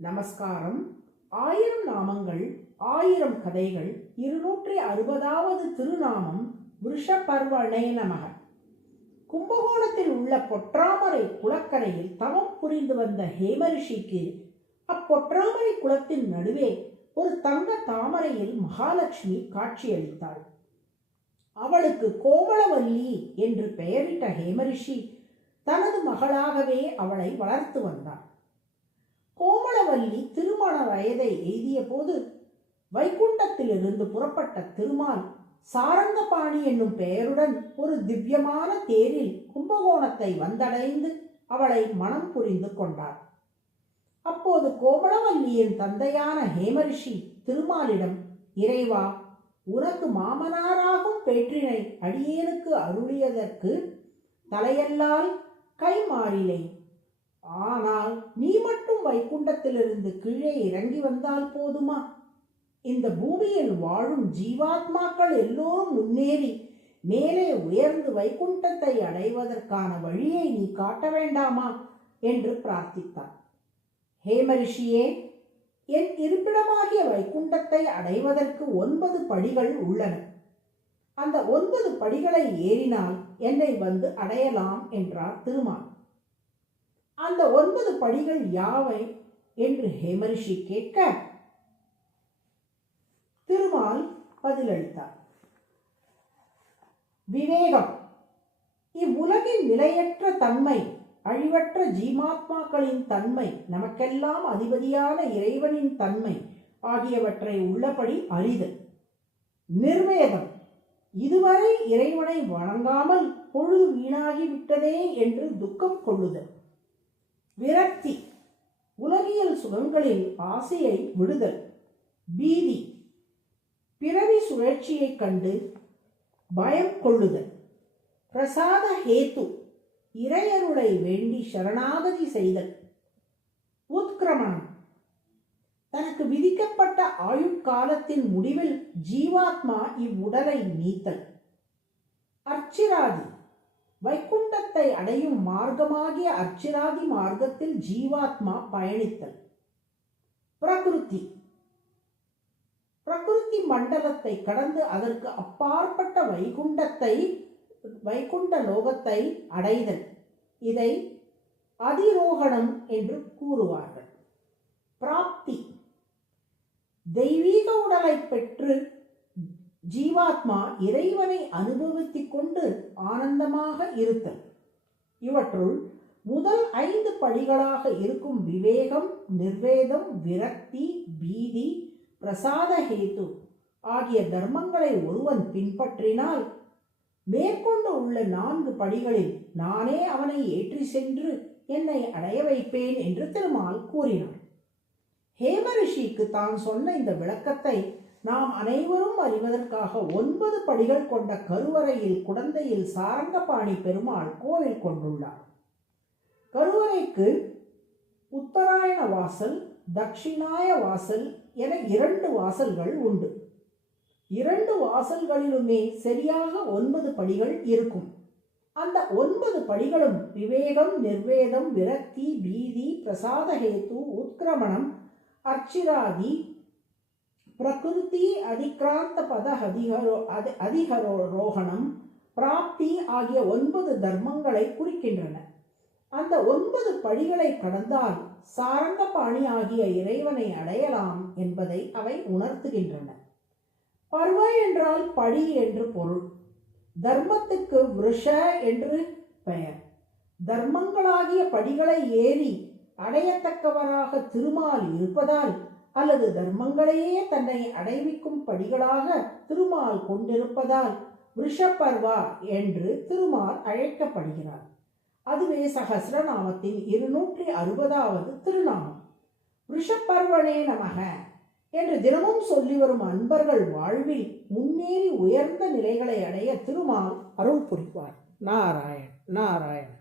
நமஸ்காரம். 1000 நாமங்கள் 1000 கதைகள் 260வது திருநாமம் விருஷபர்வணே நமக. கும்பகோணத்தில் உள்ள பொற்றாமரை குளக்கரையில் தவம் புரிந்து வந்த ஹேமரிஷிக்கு அப்பொற்றாமரை குளத்தின் நடுவே ஒரு தங்க தாமரையில் மகாலட்சுமி காட்சியளித்தாள். அவளுக்கு கோமளவல்லி என்று பெயரிட்ட ஹேமரிஷி தனது மகளாகவே அவளை வளர்த்து வந்தார். கோமளவல்லி திருமண வயதை எய்திய போது வைகுண்டத்திலிருந்து புறப்பட்ட திருமால் சாரங்கபாணி என்னும் பெயருடன் ஒரு திவ்யமான தேரில் கும்பகோணத்தை வந்தடைந்து அவளை மனம் புரிந்து கொண்டார். அப்போது கோமளவல்லியின் தந்தையான ஹேமரிஷி திருமாலிடம், இறைவா, உனக்கு மாமனாராகும் பேற்றினை அடியேனுக்கு அருளியதற்கு தலையல்லால் கை மாறிலேன். ஆனால் நீ மட்டும் வைகுண்டத்திலிருந்து கீழே இறங்கி வந்தால் போதுமா? இந்த பூமியில் வாழும் ஜீவாத்மாக்கள் எல்லோரும் முன்னேறி மேலே உயர்ந்து வைகுண்டத்தை அடைவதற்கான வழியை நீ காட்ட வேண்டாமா என்று பிரார்த்தித்தார். ஹேமரிஷியே, என் இருப்பிடமாகிய வைகுண்டத்தை அடைவதற்கு 9 படிகள் உள்ளன. அந்த 9 படிகளை ஏறினால் என்னை வந்து அடையலாம் என்றார் திருமால். அந்த 9 படிகள் யாவை என்று ஹேமரிஷி கேட்க திருமால் பதிலளித்தார். விவேகம், இவ்வுலகின் நிலையற்ற தன்மை, அழிவற்ற ஜீவாத்மாக்களின் தன்மை, நமக்கெல்லாம் அதிபதியான இறைவனின் தன்மை ஆகியவற்றை உள்ளபடி அறிதல். நிர்வேதம், இதுவரை இறைவனை வணங்காமல் பொழுது வீணாகிவிட்டதே என்று துக்கம் கொள்ளுதல். விரக்தி, உலகியல் சுகங்களில் ஆசையை விடுதல். பீதி, பிறவி சுழற்சியைக் கண்டு பயம் கொள்ளுதல். பிரசாத ஹேத்து, இறையருளை வேண்டி சரணாகதி செய்தல். உத்கிரமணம், தனக்கு விதிக்கப்பட்ட ஆயுட்காலத்தின் முடிவில் ஜீவாத்மா இவ்வுடலை நீத்தல். அர்ச்சிராதி, வைகுண்டத்தை அடையும் மார்க்கமாகிய அர்ச்சிராதி மார்க்கத்தில் ஜீவாத்மா பயணித்தல். பிரகிருதி, பிரகிருதி மண்டலத்தை கடந்து அதற்கு அப்பாற்பட்ட வைகுண்ட லோகத்தை அடைதல். இதை அதிரோகணம் என்று கூறுவார்கள். பிராப்தி, தெய்வீக உடலை பெற்று ஜீவாத்மா இறைவனை அனுபவித்துக் கொண்டு ஆனந்தமாக இருத்தல். இவற்றுள் முதல் 5 படிகளாக இருக்கும் விவேகம், நிர்வேதம், விரக்தி, பீதி, பிரசாத ஹேத்து ஆகிய தர்மங்களை ஒருவன் பின்பற்றினால் மேற்கொண்டு உள்ள 4 படிகளில் நானே அவனை ஏற்றி சென்று என்னை அடைய வைப்பேன் என்று திருமால் கூறினார். ஹேமரிஷிக்கு தான் சொன்ன இந்த விளக்கத்தை நாம் அனைவரும் அறிவதற்காக 9 படிகள் கொண்ட கருவறையில் குடந்தையில் சாரங்கபாணி பெருமாள் கோவில் கொண்டுள்ளார். கருவறைக்கு உத்தராயண வாசல், தட்சிணாய வாசல் என 2 வாசல்கள் உண்டு. 2 வாசல்களிலுமே சரியாக 9 படிகள் இருக்கும். அந்த 9 படிகளும் விவேகம், நிர்வேதம், விரக்தி, பீதி, பிரசாதஹேத்து, உத்கிரமணம், அர்ச்சிராதி, பிரகிருதி, அதிக்ராந்த பத அதிகரோகணம், பிராப்தி ஆகிய 9 தர்மங்களை குறிக்கின்றன. அந்த 9 படிகளை கடந்தால் சாரங்கபாணி ஆகிய இறைவனை அடையலாம் என்பதை அவை உணர்த்துகின்றன. பர்வ என்றால் படி என்று பொருள். தர்மத்துக்கு விருஷ என்று பெயர். தர்மங்களாகிய படிகளை ஏறி அடையத்தக்கவராக திருமால் இருப்பதால் அல்லது தர்மங்களையே தன்னை அடைவிக்கும் படிகளாக திருமால் கொண்டிருப்பதால் விருஷபர்வா என்று திருமால் அழைக்கப்படுகிறார். அதுவே சகஸ்ரநாமத்தின் 260வது திருநாமம். விருஷபர்வணே நமக என்று தினமும் சொல்லி வரும் அன்பர்கள் வாழ்வில் முன்னேறி உயர்ந்த நிலைகளை அடைய திருமால் அருள் புரிவார். நாராயண் நாராயண்.